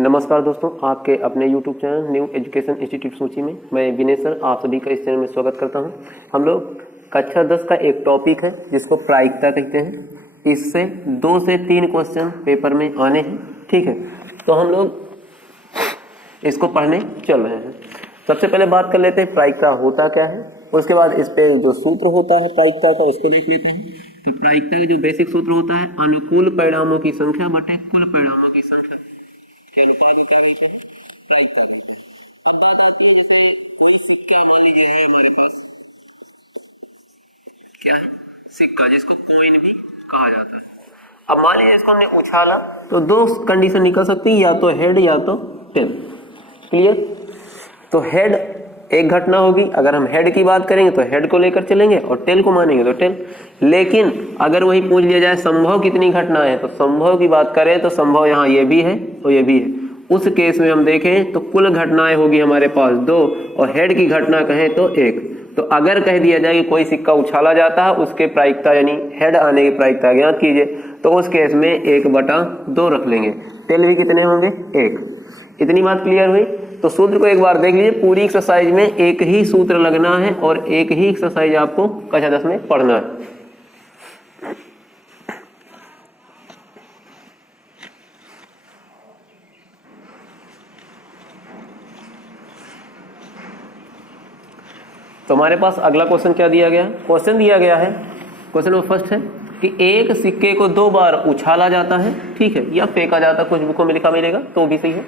नमस्कार दोस्तों, आपके अपने YouTube channel new education institute सूची में मैं विनय सर आप सभी का इस चैनल में स्वागत करता हूं। हम लोग कक्षा 10 का एक टॉपिक है जिसको प्रायिकता कहते हैं। इससे 2 से 3 क्वेश्चन पेपर में आने हैं। ठीक है, तो हम लोग इसको पढ़ने चल रहे हैं। सबसे पहले बात कर लेते हैं प्रायिकता होता क्या है, उसके बाद इस पे जो सूत्र होता है प्रायिकता का उसको देख लेते हैं। तो प्रायिकता का जो बेसिक सूत्र होता है अनुकूल परिणामों की संख्या बटे कुल परिणामों की संख्या अनुपात में क्या कहते हैं, प्रायिकता कहते हैं। अब बात आती है जैसे कोई सिक्का मान लीजिए है हमारे पास, क्या है सिक्का जिसको कॉइन भी कहा जाता है। अब मान लीजिए इसको हमने उछाला तो 2 कंडीशन निकल सकती है, या तो हेड या तो टेल। क्लियर? तो हेड एक घटना होगी, अगर हम हेड की बात करेंगे तो हेड को लेकर चलेंगे और टेल को मानेंगे तो टेल। लेकिन अगर वही पूछ लिया जाए संभव कितनी घटना है, तो संभव की बात करें तो संभव यहाँ ये भी है और ये भी है। उस केस में हम देखें तो कुल घटनाएं होगी हमारे पास 2 और हेड की घटना कहें तो 1। तो अगर कह दिया जाए कि कोई सिक्का उछाला जाता है उसके प्रायिकता यानी हेड आने की प्रायिकता ज्ञात कीजिए, तो उस केस में 1/2 रख लेंगे। टेल भी कितने होंगे? 1। इतनी बात क्लियर हुई? तो सूत्र को एक बार देख लीजिए। पूरी एक्सरसाइज में एक ही सूत्र लगना है और एक ही एक्सरसाइज आपको कक्षा 10 में पढ़ना है। तो हमारे पास अगला क्वेश्चन क्या दिया गया है? क्वेश्चन दिया गया है, क्वेश्चन नंबर फर्स्ट है कि एक सिक्के को 2 बार उछाला जाता है, ठीक है, या फेंका जाता है, कुछ बुकों में लिखा मिलेगा तो भी सही है।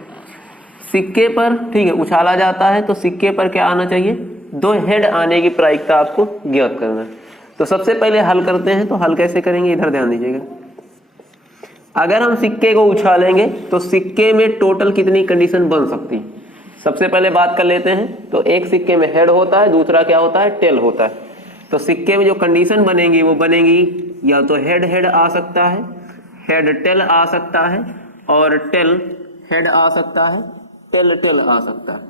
सिक्के पर, ठीक है, उछाला जाता है तो सिक्के पर क्या आना चाहिए? 2 हेड आने की प्रायिकता आपको ज्ञात करना है। तो सबसे पहले हल करते हैं। तो हल कैसे करेंगे, इधर ध्यान दीजिएगा। अगर हम सिक्के को उछालेंगे तो सिक्के में टोटल कितनी कंडीशन बन सकती है? सबसे पहले बात कर लेते हैं। तो एक सिक्के में हेड होता है, दूसरा क्या होता है? टेल होता है। तो सिक्के में जो कंडीशन बनेगी वो बनेगी या तो हेड हेड आ सकता है, हेड टेल आ सकता है, और टेल हेड आ सकता है, टेल टेल आ सकता है।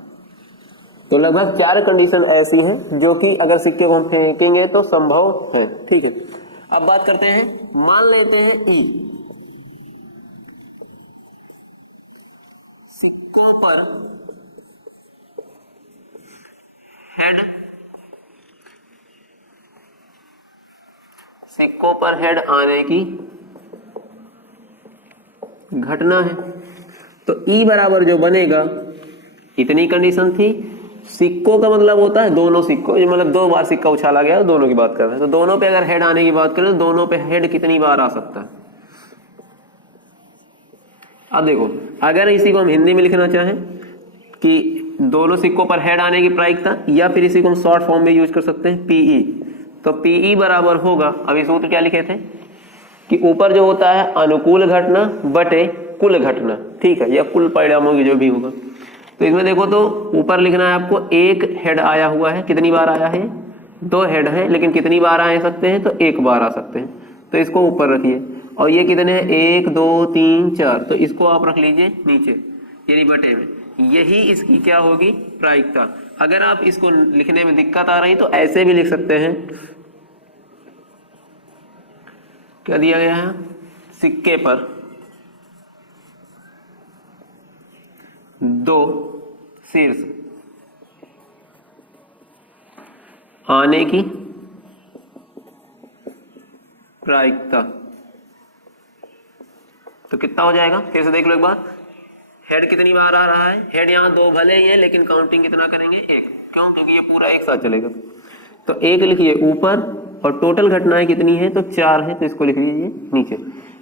तो लगभग 4 कंडीशन ऐसी हैं जो कि अगर सिक्के को हम फेंकेंगे तो संभव है। ठीक है, अब बात करते हैं। मान लेते हैं ई सिक्कों पर हेड, सिक्कों पर हेड आने की घटना है। तो ई बराबर जो बनेगा, इतनी कंडीशन थी। सिक्कों का मतलब होता है दोनों सिक्कों, मतलब 2 बार सिक्का उछाला गया, दोनों की बात कर रहे हैं। तो दोनों पे अगर हेड आने की बात करें तो दोनों पे हेड कितनी बार आ सकता है? अब देखो, अगर इसी को हम हिंदी में लिखना चाहें कि दोनों सिक्कों पर हेड आने की प्रायिकता, या फिर इसी को हम शॉर्ट फॉर्म में यूज कर सकते हैं पीई। तो पीई बराबर होगा, अभी सूत्र क्या लिखे थे कि ऊपर जो होता है अनुकूल घटना बटे कुल घटना, ठीक है, या कुल परिणामों की जो भी होगा। तो इसमें देखो तो ऊपर लिखना है आपको 1 हेड आया हुआ है। कितनी बार आया है? 2 हेड है, लेकिन कितनी बार आ सकते हैं? तो 1 बार आ सकते हैं। तो इसको ऊपर रखिए। और ये कितने हैं? 1 2 3 4, तो इसको आप रख लीजिए नीचे, यानी बटे में। यही इसकी क्या होगी? प्रायिकता। अगर आप इसको लिखने में दिक्कत आ रही तो ऐसे भी लिख सकते हैं। क्या दिया गया है? सिक्के पर 2 शीर्ष आने की प्रायिकता। तो कितना हो जाएगा? फिर से देख लो एक बार। हेड कितनी बार आ रहा है? हेड यहाँ 2 भले ही है, लेकिन काउंटिंग कितना करेंगे? 1। क्यों? क्योंकि ये पूरा एक साथ चलेगा। तो 1 लिखिए ऊपर, और टोटल घटनाएं कितनी है? तो 4 है, तो इसको लिख लीजिए नीचे।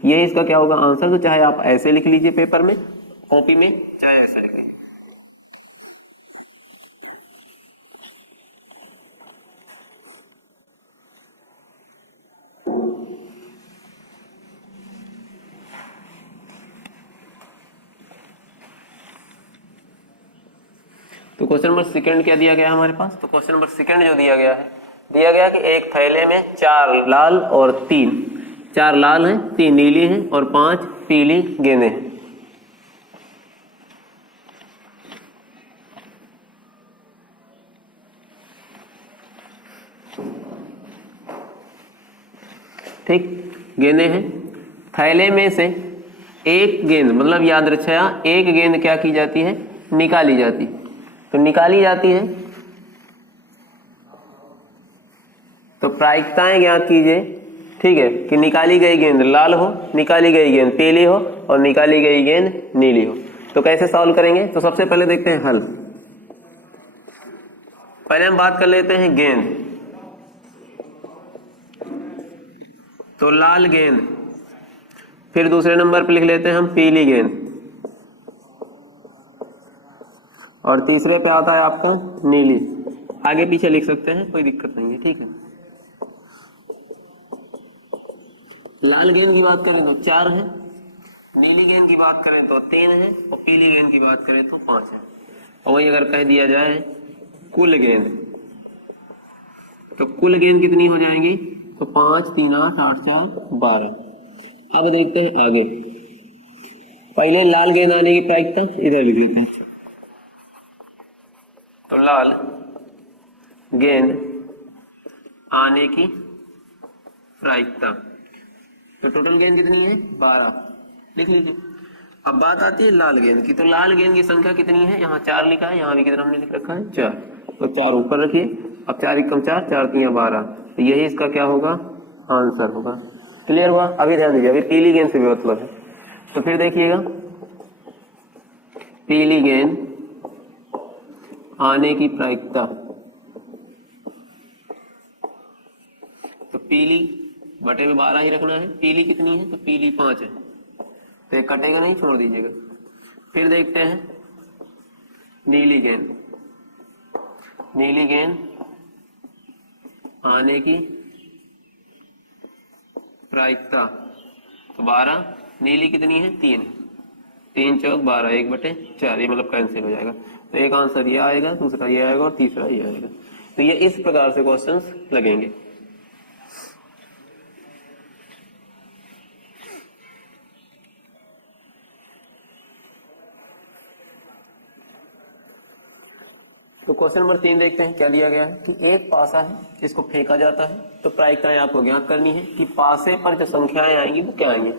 ये इसका क्या होगा आंसर। तो चाहे आप ऐसे लिख लीजिए पेपर में, कॉपी में, चाहे ऐसा लिख लीजिए। तो क्वेश्चन नंबर सेकंड क्या दिया गया हमारे पास? तो क्वेश्चन नंबर सेकंड जो दिया गया है, दिया गया कि एक थैले में 4 लाल और 4 लाल हैं, 3 नीली हैं और 5 पीली गेंदें हैं। ठीक, गेंदें हैं। थैले में से एक गेंद मतलब यादृच्छया एक गेंद क्या की जाती है, निकाली जाती है। तो निकाली जाती है तो प्रायिकताएं ज्ञात कीजिए, ठीक है, कि निकाली गई गेंद लाल हो, निकाली गई गेंद पीली हो और निकाली गई गेंद नीली हो। तो कैसे सॉल्व करेंगे? तो सबसे पहले देखते हैं हल। पहले हम बात कर लेते हैं गेंद। तो लाल गेंद, फिर दूसरे नंबर पर लिख लेते हैं हम पीली गेंद, और तीसरे पे आता है आपका नीली। आगे पीछे लिख सकते हैं, कोई दिक्कत नहीं है, ठीक है। लाल गेंद की बात करें तो 4 है, नीली गेंद की बात करें तो 3 है, और पीली गेंद की बात करें तो 5 है। और वही अगर कह दिया जाए कुल गेंद, तो कुल गेंद कितनी हो जाएंगी? तो 5 3 8 8 4 12। अब देखते हैं आगे। पहले लाल गेंद आने की प्रायिकता इधर लिख लेते हैं। तो लाल गेंद आने की प्रायिकता, तो टोटल गेंद कितनी है? 12, लिख लीजिए। अब बात आती है लाल गेंद की। तो लाल गेंद की संख्या कितनी है? यहाँ 4 लिखा है, यहाँ भी कितना हमने लिख रखा है? 4। तो 4 ऊपर रखिए। अब 4 एकम 4, 4 3 12, तो यही इसका क्या होगा? आंसर होगा। क्लियर हुआ? अभी ध्यान दीजिए, अभी पीली गेंद से भी मतलब है। तो फिर देखिएगा, पीली गेंद आने की प्रायिकता, तो पीली बटे में 12 ही रखना है। पीली कितनी है? तो पीली 5 है, तो ये कटेगा नहीं, छोड़ दीजिएगा। फिर देखते हैं नीली गेंद। नीली गेंद आने की प्रायिकता, तो 12, नीली कितनी है? 3, 3 चौक 12, 1/4, ये मतलब कैंसिल हो जाएगा। तो एक आंसर ये आएगा, दूसरा ये आएगा और तीसरा ये आएगा। तो ये इस प्रकार से क्वेश्चंस लगेंगे। तो क्वेश्चन नंबर 3 देखते हैं, क्या दिया गया है कि एक पासा है, इसको फेंका जाता है। तो प्रायिकताएं आपको ज्ञात करनी है कि पासे पर जो संख्याएं आएंगी वो क्या आएंगी।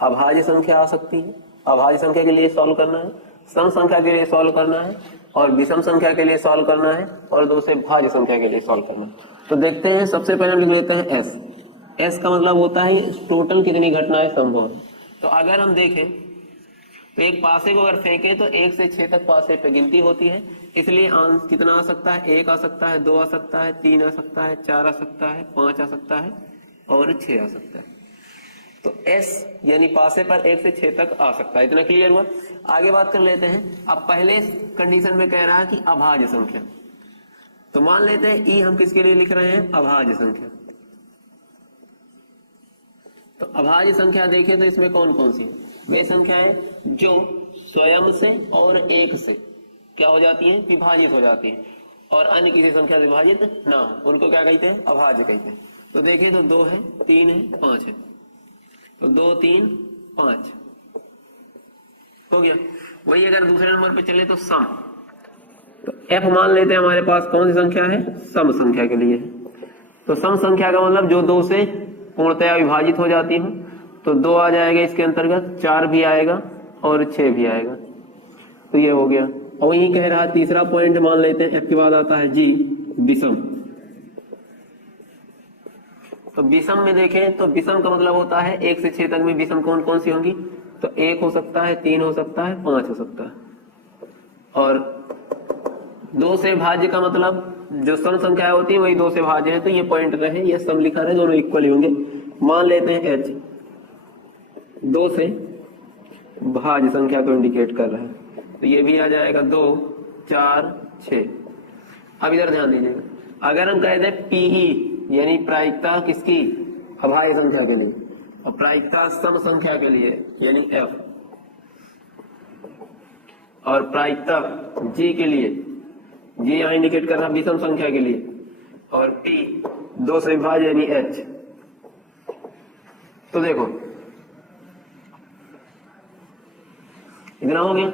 अभाज्य संख्या आ सकती है, अभाज्य संख्या के लिए सॉल्व करना है, सम संख्या के लिए सॉल्व करना है, और विषम संख्या के लिए सॉल्व करना है, और 2 से भाज्य संख्या के लिए सॉल्व करना है। तो देखते हैं, सबसे पहले हम लिख लेते हैं एस। एस का मतलब होता है टोटल कितनी घटनाएं संभव है। तो अगर हम देखें तो एक पासे को अगर फेंके तो 1 से 6 तक पासे पे गिनती होती है, इसलिए कितना आ सकता है? 1 आ सकता है, 2 आ सकता है, 3 आ सकता है, 4 आ सकता है, 5 आ सकता है और 6 आ सकता है। तो S यानी पासे पर 1 से 6 तक आ सकता है। इतना क्लियर हुआ? आगे बात कर लेते हैं। अब पहले कंडीशन में कह रहा है कि अभाज्य संख्या, तो मान लेते हैं ई हम किसके लिए लिख रहे हैं? अभाज्य संख्या। तो अभाज्य संख्या देखें तो इसमें कौन कौन सी है? वे संख्याएं जो स्वयं से और 1 से क्या हो जाती हैं? विभाजित हो जाती हैं, और अन्य किसी संख्या से विभाजित ना हो, उनको क्या कहते हैं? अभाज्य कहते हैं। तो देखें तो 2 है, 3 है, 5 है। तो 2 3 5 हो गया। वही अगर दूसरे नंबर पे चले तो सम, तो F मान लेते हैं हमारे पास कौन सी संख्या है? सम संख्या के लिए। तो सम संख्या का मतलब जो 2 से पूर्णतया विभाजित हो जाती हो। तो 2 आ जाएगा इसके अंतर्गत, 4 भी आएगा और 6 भी आएगा। तो ये हो गया। और वही कह रहा है तीसरा पॉइंट मान लेते हैं, F के बाद आता है G, विषम। तो विषम में देखें तो विषम का मतलब होता है 1 से 6 तक में विषम कौन कौन सी होंगी? तो 1 हो सकता है, 3 हो सकता है, 5 हो सकता है। और 2 से भाज्य का मतलब जो सम संख्या होती है वही 2 से भाज्य है। तो ये पॉइंट रहे, ये सम लिखा रहे, दोनों इक्वल होंगे। मान लेते हैं H 2 से भाज्य संख्या को इंडिकेट कर रहा है, तो ये भी आ जाएगा 2 4 6। अब इधर ध्यान दीजिएगा, अगर हम कहते हैं PE यानी प्रायिकता किसकी? अभाज्य संख्या के लिए, और प्रायिकता सम संख्या के लिए यानी F, और प्रायिकता G के लिए, G यहाँ इंडिकेट कर रहा है विषम संख्या के लिए, और P 2 से विभाज्य यानी H। तो देखो इतना हो गया।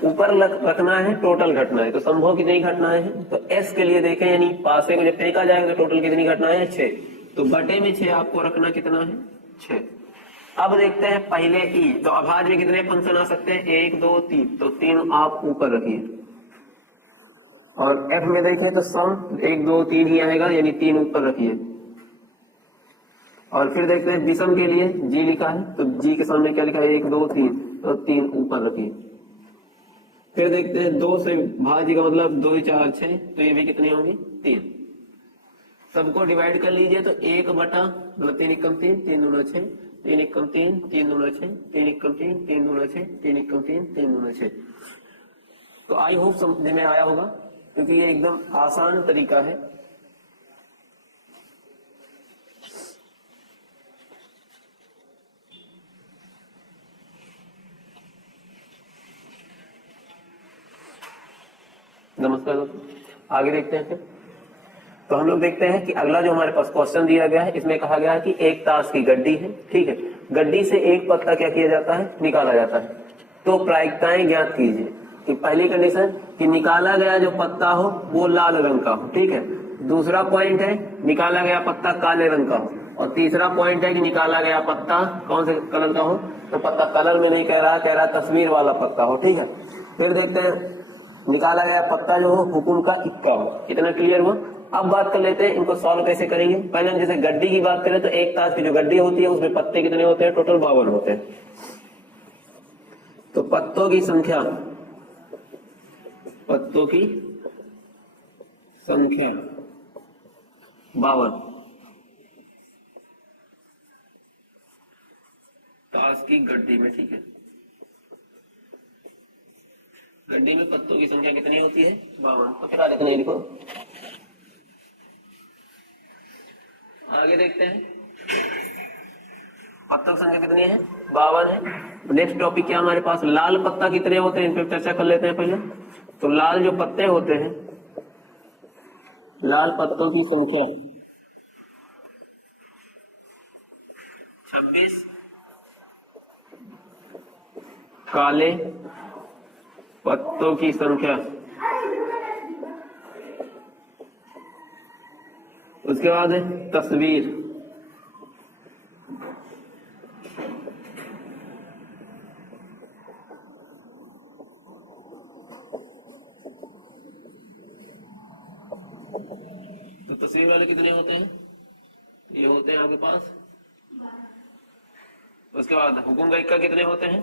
ऊपर रखना है टोटल घटनाएं, तो संभव कितनी घटनाएं हैं? तो S के लिए देखें, यानी पासे को जब फेंका जाएगा तो टोटल कितनी घटनाएं हैं? 6। तो बटे में 6 आपको रखना कितना है? 6। अब देखते हैं पहले ई, तो अभाज्य में कितने फंक्शन आ सकते हैं, 1 2 3, तो 3 आप ऊपर रखिए। और एफ में देखें तो सम 1 2 3 ही आएगा, यानी 3 ऊपर रखिए। और फिर देखते हैं विषम के लिए जी लिखा है, तो जी के सामने क्या लिखा है, 1 2 3, तो 3 ऊपर रखिए। फिर देखते हैं 2 से भाज्य का मतलब 2 4 6, तो ये भी कितनी होंगी, 3। सबको डिवाइड कर लीजिए, तो 1 बटा मतलब 3 एकम 3, 3 दूना 6, 3 एकम 3, 3 दूना 6, 3 एकम 3, 3 दूना 6, 3 एकम 3, 3 दूना 6। तो आई होप समझ में आया होगा, क्योंकि ये एकदम आसान तरीका है। नमस्कार दोस्तों, आगे देखते हैं फिर। तो हम लोग देखते हैं कि अगला जो हमारे पास क्वेश्चन दिया गया है, इसमें कहा गया है कि एक ताश की गड्डी है, ठीक है, गड्डी से एक पत्ता क्या किया जाता है, निकाला जाता है। तो प्रायिकताएं ज्ञात कीजिए। कि पहली कंडीशन कि निकाला गया जो पत्ता हो वो लाल रंग का हो, ठीक है। दूसरा पॉइंट है निकाला गया पत्ता काले रंग का हो। और तीसरा पॉइंट है कि निकाला गया पत्ता कौन से कलर का हो, तो पत्ता कलर में नहीं कह रहा तस्वीर वाला पत्ता हो, ठीक है। फिर देखते हैं निकाला गया पत्ता जो हो हुकुम का इक्का हो। इतना क्लियर हुआ। अब बात कर लेते हैं इनको सॉल्व कैसे करेंगे। पहले हम जैसे गड्डी की बात करें, तो एक ताश की जो गड्डी होती है उसमें पत्ते कितने होते हैं, टोटल 52 होते हैं। तो पत्तों की संख्या 52 ताश की गड्डी में, ठीक है। गड्डी में पत्तों की संख्या कितनी होती है, 52। तो फिर देखने लिखो। आगे देखते हैं पत्तों की संख्या कितनी है, 52 है। नेक्स्ट टॉपिक क्या हमारे पास, लाल पत्ता कितने होते हैं, इन पर चर्चा कर लेते हैं पहले। तो लाल जो पत्ते होते हैं, लाल पत्तों की संख्या 26, काले पत्तों की संख्या, उसके बाद है तस्वीर, तो तस्वीर वाले कितने होते हैं, ये होते हैं आपके पास। उसके बाद हुकुम का इक्का कितने होते हैं,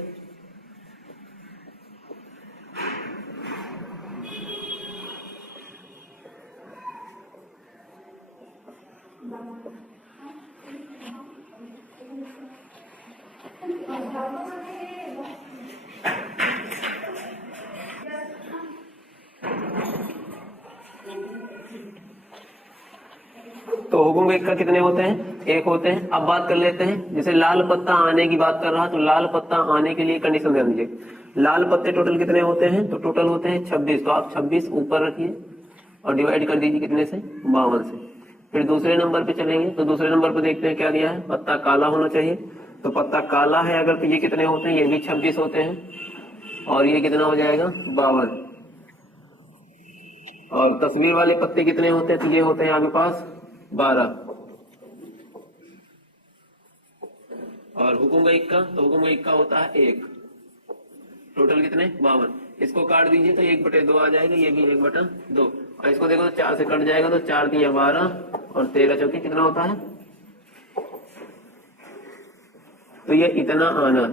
तो हुकुम का इक्का कितने होते हैं, 1 होते हैं। अब बात कर लेते हैं जैसे लाल पत्ता आने की बात कर रहा, तो लाल पत्ता आने के लिए कंडीशन ध्यान दीजिए। लाल पत्ते टोटल कितने होते हैं, तो टोटल होते हैं 26। तो आप 26 ऊपर रखिए और डिवाइड कर दीजिए कितने से, 52 से। फिर दूसरे नंबर पे चलेंगे, तो दूसरे नंबर पे देखते हैं क्या दिया है, पत्ता काला होना चाहिए। तो पत्ता काला है अगर, तो ये कितने होते हैं, ये भी 26 होते हैं। और ये कितना हो जाएगा, 52। और तस्वीर वाले पत्ते कितने होते हैं, तो ये होते हैं आपके पास 12। और हुकुम का इक्का, तो हुकुम का इक्का होता है 1। टोटल कितने, 52। इसको काट दीजिए तो 1/2 आ जाएगा, ये भी 1/2। और इसको देखो तो 4 से कट जाएगा, तो 4 दिया 12 और 13 चौके कितना होता है, तो ये इतना आना।